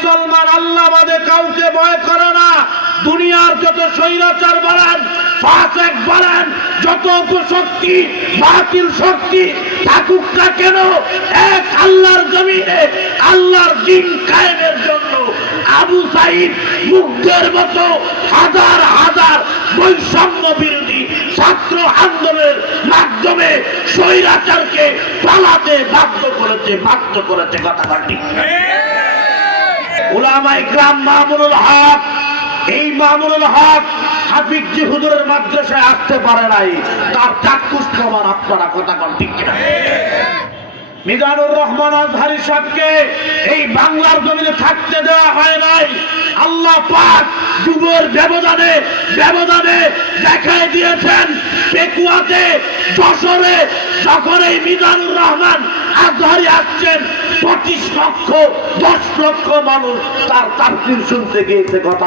মুসলমান আল্লাহ বাদে কাউকে ভয় করে না। দুনিয়ার যত স্বৈরাচার বলেন, ফাসেক বলেন, যত উপশক্তি বাতিল শক্তি থাকুক না কেন, এক আল্লাহর জমিনে, আল্লাহর দিন কায়েমের জন্য আবু সাইদ মুগ্ধের মতো হাজার হাজার বৈষম্য বিরোধী ছাত্র আন্দোলনের মাধ্যমে স্বৈরাচারকে পালাতে বাধ্য করেছে বাধ্য করেছে কথা ঠিক। ওলামা ইকরাম মামুনুল হক। এই মামুনুল হক হাফিজি হুজুরের মাদ্রাসায় আসতে পারে নাই। তার চাক্ষুষ প্রমাণ আপনারা কথা কন ঠিক কিনা? মিজানুর রহমান আজহারি সাহেবকে এই বাংলার জমিনে থাকতে দেওয়া হয় নাই। আল্লাহ পাক যুগের ব্যবধানে ব্যবধানে দেখায় দিয়েছেন, পেকুয়াতে, যশোরে যখন এই মিজানুর রহমান আজহারি আসছেন পঁচিশ লক্ষ দশ লক্ষ মানুষ তার তাফসির শুনতে গিয়েছে কথা